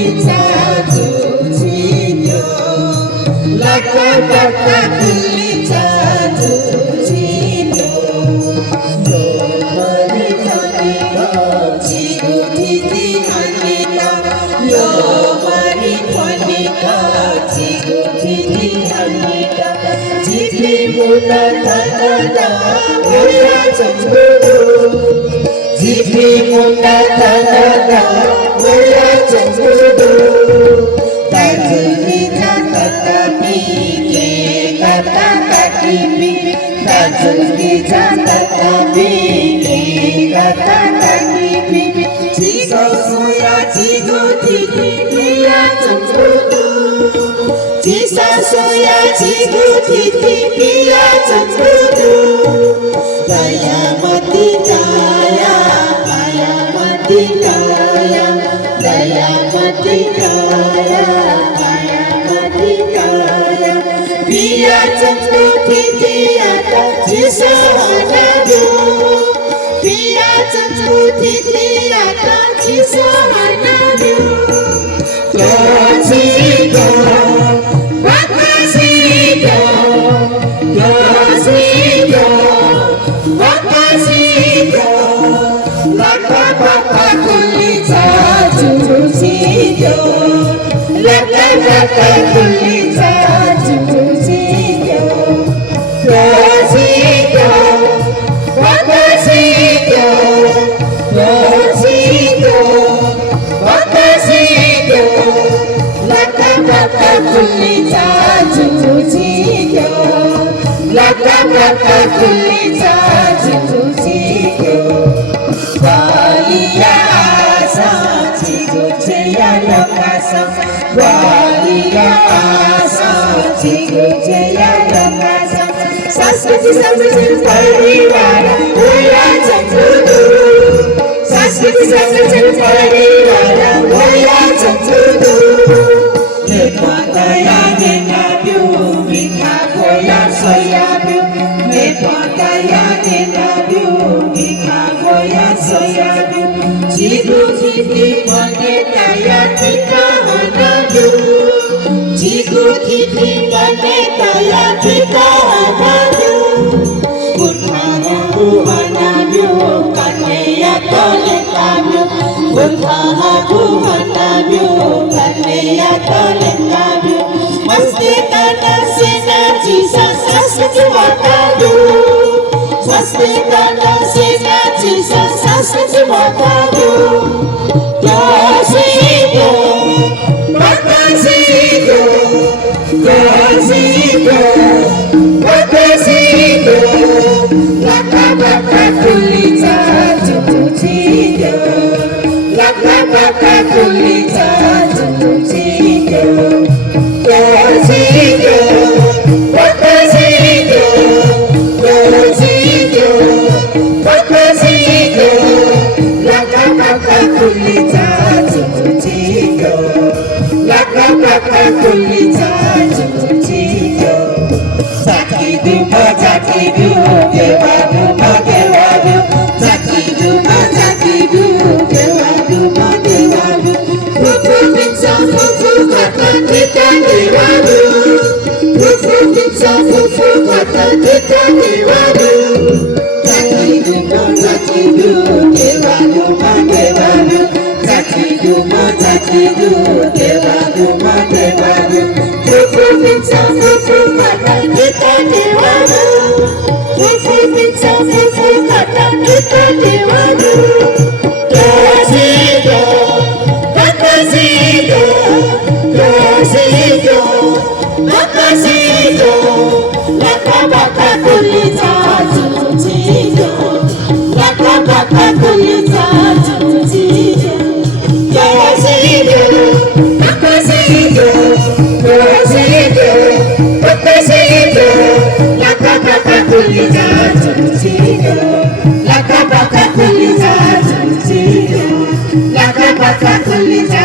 kulita tutinyo. Laka baka kulita tutinyo. Yo mariponika, chigu titi hanika. Yo mariponika, chigu titi hanika. Titi muna tanada, oya chamburu. Titi muna tanada, oya chamburu. Tajulita tatapi, ke kata takipi. Tajulita tatapi, ke kata takipi. Chigo soya, chigo titi, oya chamburu. Jisa soya, chigo titi, oya chamburu. Daya mati daya, daya mati daya, daya mati daya, daya mati daya. Biya chamburu titi ata jisa hanabu. Biya chamburu titi ata jisa hanabu. Dosigo, wakasigo, dosigo. Wakasigo, laka baka kulita tutinyo. Laka baka kulita tutinyo. Dosigo, wakasigo, dosigo, wakasigo. Laka baka kulita tutinyo. Laka baka kulita tutinyo. Walia asa chigo cheya lokasa. Walia asa chigo cheya lokasa. Saskiti saskiti parivara oya chamburu. Saskiti saskiti parivara oya chamburu. Lepataya denabyu minha goya soyabyu. Lepataya denabyu minha goya soyabyu. Chigu titi manetaya tika hanabyu. Chigu titi manetaya tika hanabyu. Burhamu hanabyu kaneya tolekabyu. Burhamu hanabyu kaneya tolekabyu. Mastikana sina Jesus saskiti wakadu. Mastikana sina Jesus saskiti wakadu. Dosigo, wakasigo, dosigo, wakasigo. Laka baka kulita tutinyo. Laka baka kulita tutinyo. Dosigo, wakasigo, dosigo, wakasigo. Laka baka kulita tutinyo. Laka baka kulita tutinyo. Takiduma, takidu, gewadu, gewadu. Takiduma, takidu, gewadu, gewadu. Fufu pizza, fufu kata, kita gewadu. Fufu pizza, fufu kata, kita gewadu. Takiduma, takidu, gewadu, gewadu. Takiduma, takidu, gewadu, gewadu. Fufu pizza, fufu kata, kita gewadu. Fufu pizza, fufu kata, kita gewadu. Dosigo, wakasigo, dosigo, wakasigo. Laka baka kulita tutinyo. Laka baka kulita tutinyo. Dosigo, wakasigo, dosigo, wakasigo. Laka baka kulita tutinyo. Laka baka kulita tutinyo. Laka baka kulita